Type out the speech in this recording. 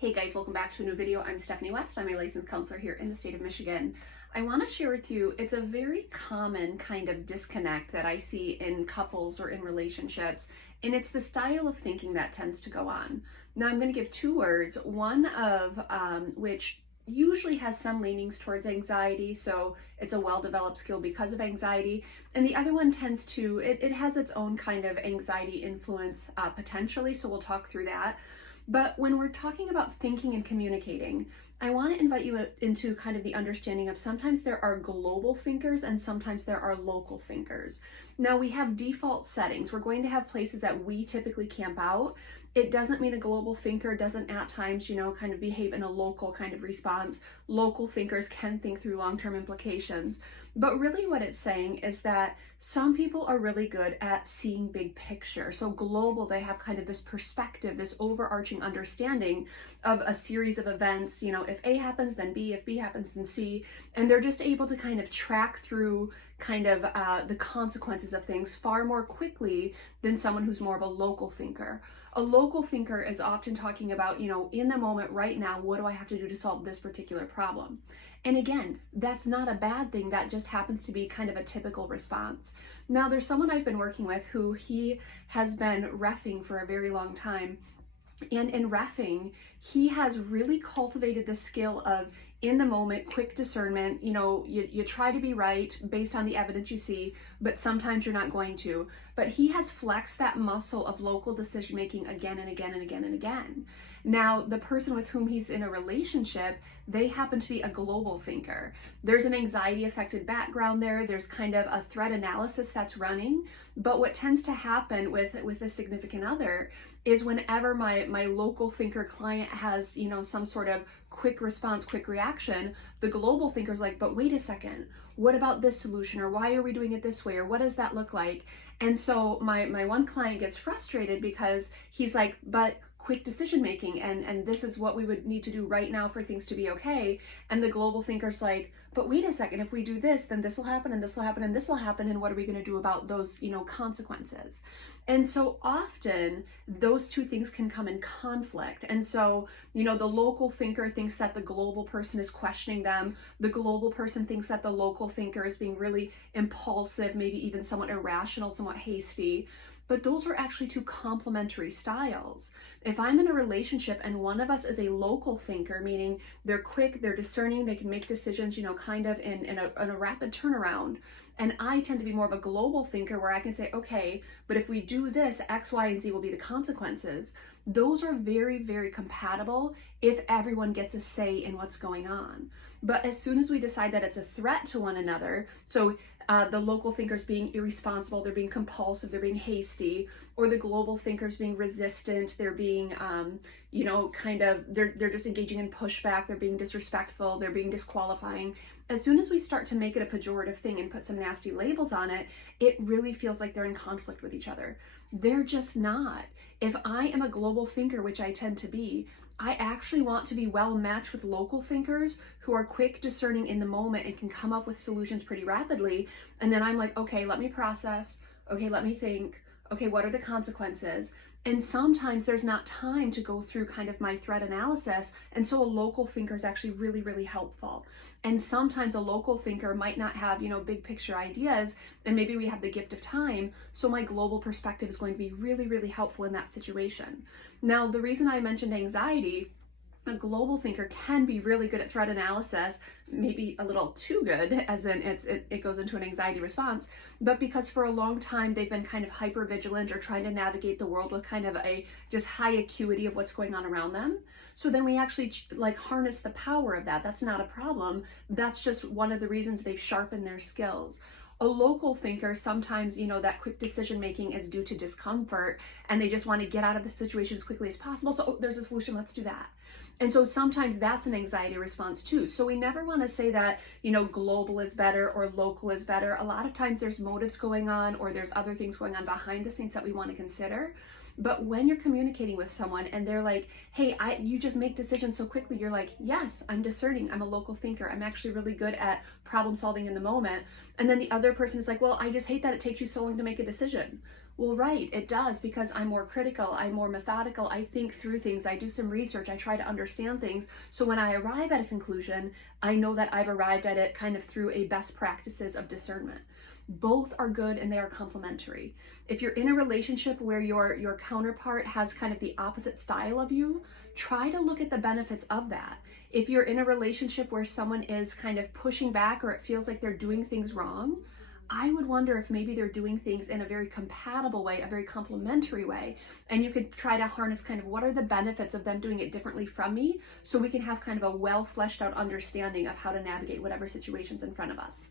Hey guys, welcome back to a new video. I'm Stephanie West. I'm a licensed counselor here in the state of Michigan. I want to share with you, it's a very common kind of disconnect that I see in couples or in relationships, and it's the style of thinking that tends to go on. Now I'm going to give two words, one of which usually has some leanings towards anxiety, so it's a well-developed skill because of anxiety, and the other one tends to, it has its own kind of anxiety influence potentially, so we'll talk through that. But when we're talking about thinking and communicating, I want to invite you into kind of the understanding of sometimes there are global thinkers and sometimes there are local thinkers. Now we have default settings. We're going to have places that we typically camp out. It doesn't mean a global thinker doesn't at times, kind of behave in a local kind of response. Local thinkers can think through long-term implications. But really what it's saying is that some people are really good at seeing big picture. So global, they have kind of this perspective, this overarching understanding of a series of events. If A happens, then B, if B happens, then C. And they're just able to kind of track through kind of the consequences of things far more quickly than someone who's more of a local thinker. A local thinker is often talking about, in the moment right now, what do I have to do to solve this particular problem? And again, that's not a bad thing. That just happens to be kind of a typical response. Now, there's someone I've been working with who he has been reffing for a very long time. And in reffing, he has really cultivated the skill of in the moment, quick discernment. You try to be right based on the evidence you see, but sometimes you're not going to. But he has flexed that muscle of local decision making again and again and again and again. Now, the person with whom he's in a relationship, they happen to be a global thinker. There's an anxiety affected background there. There's kind of a threat analysis that's running. But what tends to happen with a significant other is whenever my local thinker client has, some sort of quick response, quick reaction, the global thinker's like, but wait a second, what about this solution? Or why are we doing it this way? Or what does that look like? And so my one client gets frustrated because he's like, but quick decision making, and this is what we would need to do right now for things to be okay. And the global thinker's like, but wait a second, if we do this, then this will happen, and this will happen, and this will happen, and what are we going to do about those, consequences? And so often those two things can come in conflict. And so, the local thinker thinks that the global person is questioning them. The global person thinks that the local thinker is being really impulsive, maybe even somewhat irrational, somewhat hasty. But those are actually two complementary styles. If I'm in a relationship and one of us is a local thinker, meaning they're quick, they're discerning, they can make decisions, kind of in a rapid turnaround, and I tend to be more of a global thinker where I can say, okay, but if we do this, X, Y, and Z will be the consequences. Those are very, very compatible if everyone gets a say in what's going on. But as soon as we decide that it's a threat to one another, so the local thinkers being irresponsible, they're being compulsive, they're being hasty, or the global thinkers being resistant, they're being, they're just engaging in pushback, they're being disrespectful, they're being disqualifying. As soon as we start to make it a pejorative thing and put some nasty labels on it, it really feels like they're in conflict with each other. They're just not. If I am a global thinker, which I tend to be, I actually want to be well matched with local thinkers who are quick, discerning in the moment and can come up with solutions pretty rapidly. And then I'm like, okay, let me process. Okay, let me think. Okay, what are the consequences? And sometimes there's not time to go through kind of my threat analysis. And so a local thinker is actually really, really helpful. And sometimes a local thinker might not have, big picture ideas, and maybe we have the gift of time. So my global perspective is going to be really, really helpful in that situation. Now, the reason I mentioned anxiety, a global thinker can be really good at threat analysis, maybe a little too good, as in it goes into an anxiety response, but because for a long time they've been kind of hyper vigilant or trying to navigate the world with kind of a just high acuity of what's going on around them. So then we actually harness the power of that. That's not a problem. That's just one of the reasons they've sharpened their skills. A local thinker, sometimes, that quick decision making is due to discomfort and they just want to get out of the situation as quickly as possible. So, there's a solution, let's do that. And so sometimes that's an anxiety response too. So we never want to say that, global is better or local is better. A lot of times there's motives going on or there's other things going on behind the scenes that we want to consider. But when you're communicating with someone and they're like, hey, you just make decisions so quickly, you're like, yes, I'm discerning, I'm a local thinker, I'm actually really good at problem solving in the moment. And then the other person is like, well, I just hate that it takes you so long to make a decision. Well, right, it does, because I'm more critical, I'm more methodical, I think through things, I do some research, I try to understand things. So when I arrive at a conclusion, I know that I've arrived at it kind of through a best practices of discernment. Both are good and they are complementary. If you're in a relationship where your counterpart has kind of the opposite style of you, try to look at the benefits of that. If you're in a relationship where someone is kind of pushing back or it feels like they're doing things wrong, I would wonder if maybe they're doing things in a very compatible way, a very complementary way. And you could try to harness kind of what are the benefits of them doing it differently from me, so we can have kind of a well fleshed out understanding of how to navigate whatever situation's in front of us.